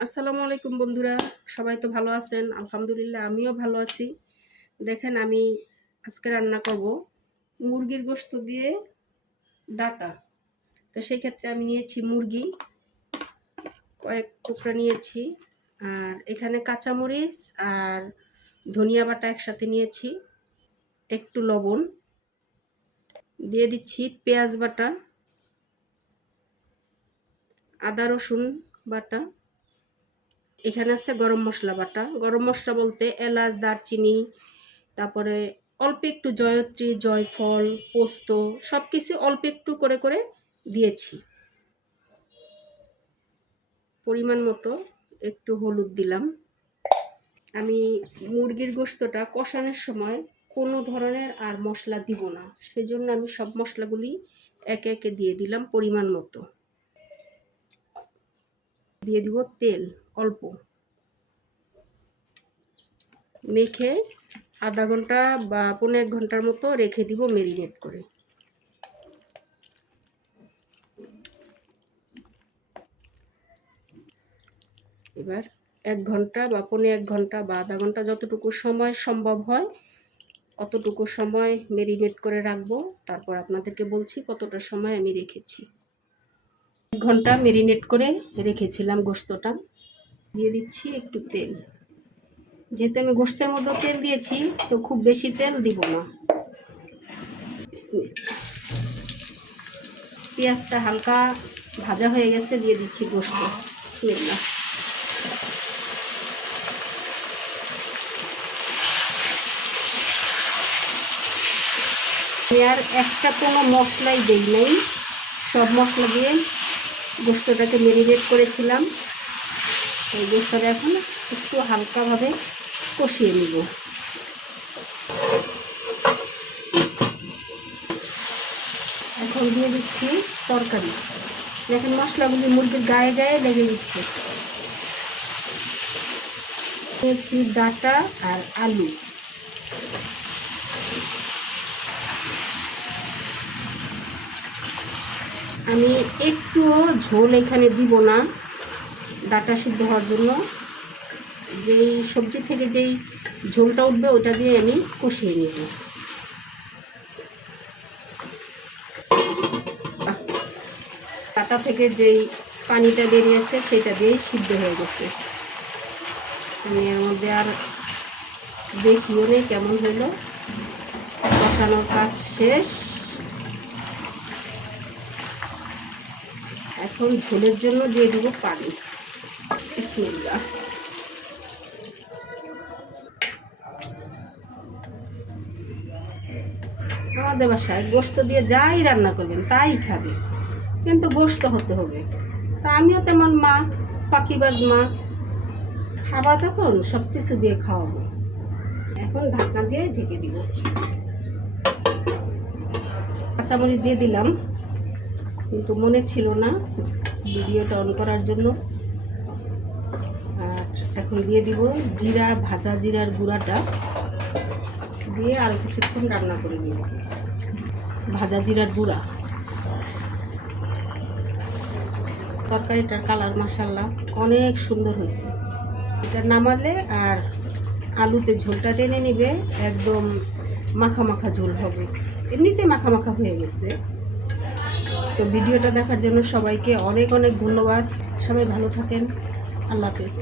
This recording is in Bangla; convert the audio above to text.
আসসালামু আলাইকুম বন্ধুরা, সবাই তো ভালো আছেন? আলহামদুলিল্লাহ আমিও ভালো আছি। দেখেন আমি আজকে রান্না করব মুরগির গোশত দিয়ে ডাটা। তো সেই ক্ষেত্রে আমি নিয়েছি মুরগি, কয়েক টুকরা নিয়েছি, আর এখানে কাঁচামরিচ আর ধনিয়া বাটা একসাথে নিয়েছি, একটু লবণ দিয়ে দিচ্ছি, পেঁয়াজ বাটা, আদা রসুন বাটা, এখানে আছে গরম মশলা বাটা। গরম মশলা বলতে এলাচ, দারচিনি, তারপরে অল্প একটু জয়ত্রী, জয়ফল, পোস্ত সব কিছু অল্প একটু করে করে দিয়েছি। পরিমাণ মতো একটু হলুদ দিলাম। আমি মুরগির গোশতটা কষানোর সময় কোনো ধরনের আর মশলা দিব না, সেজন্য আমি সব মশলাগুলি একে একে দিয়ে দিলাম। পরিমাণ মতো দিয়ে দিব তেল অল্প, মেখে আধা ঘন্টা বা 1.5 ঘন্টার মতো রেখে দিব মেরিনেট করে। এবার 1 ঘন্টা বা 1.5 ঘন্টা বা আধা ঘন্টা যতটুকু সময় সম্ভব হয় অতটুকু সময় মেরিনেট করে রাখবো। তারপর আপনাদেরকে বলছি কতটা সময় আমি রেখেছি। 1 ঘন্টা মেরিনেট করে রেখেছিলাম গোশতটা। দিয়ে দিচ্ছি একটু তেল, যেহেতু আমি গোশতের মধ্যে তেল দিয়েছি তো খুব বেশি তেল দিব না। পেঁয়াজটা হালকা ভাজা হয়ে গেছে, দিয়ে দিচ্ছি গোশত। বিসমিল্লাহ। আমি আর এক্সট্রা কোনো মশলাই দিই নাই, সব মশলা দিয়ে গোশতটাকে মেরিনেট করেছিলাম। এই গোশতটা এখন একটু হালকাভাবে কষিয়ে নিব। এখন দিয়ে দিচ্ছি তরকারি। দেখেন মশলাগুলি মুরগির গায়ে গায়ে লেগে দিচ্ছে। দিয়েছি ডাটা আর আলু। আমি একটুও ঝোল এখানে দিব না, ডাটা সিদ্ধ হওয়ার জন্য যেই সবজি থেকে যেই ঝোলটা উঠবে ওটা দিয়ে আমি কষিয়ে নিব। ডাটা থেকে যেই পানিটা বেরিয়েছে সেটা দিয়েই সিদ্ধ হয়ে গেছে। আমি এর মধ্যে আর দেখিও নেই কেমন হলো। কষানোর কাজ শেষ। এখন ঝোলের জন্য দিয়ে দিব পানি। বিসমিল্লাহ। আমাদের বাসায় গোশত দিয়ে যাই রান্না করবেন তাই খাবে, কিন্তু গোশত হতে হবে। তা আমিও তেমন মা, পাখিবাজ মা, খাওয়া যখন সব কিছু দিয়ে খাওয়াবো। এখন ঢাকনা দিয়ে ঢেকে দিব। কাঁচামরিচ দিয়ে দিলাম, কিন্তু মনে ছিল না ভিডিওটা অন করার জন্য। আর এখন দিয়ে দিব জিরা, ভাজা জিরার গুঁড়াটা দিয়ে আরও কিছুক্ষণ রান্না করে নিব। ভাজা জিরার গুঁড়া। তরকারিটার কালার মাশাআল্লাহ অনেক সুন্দর হয়েছে। এটা নামালে আর আলুতে ঝোলটা টেনে নিবে, একদম মাখা মাখা ঝোল হবে। এমনিতে মাখা মাখা হয়ে গেছে। তো ভিডিওটা দেখার জন্য সবাইকে অনেক অনেক ধন্যবাদ। সবাই ভালো থাকেন। আল্লাহ হাফেজ।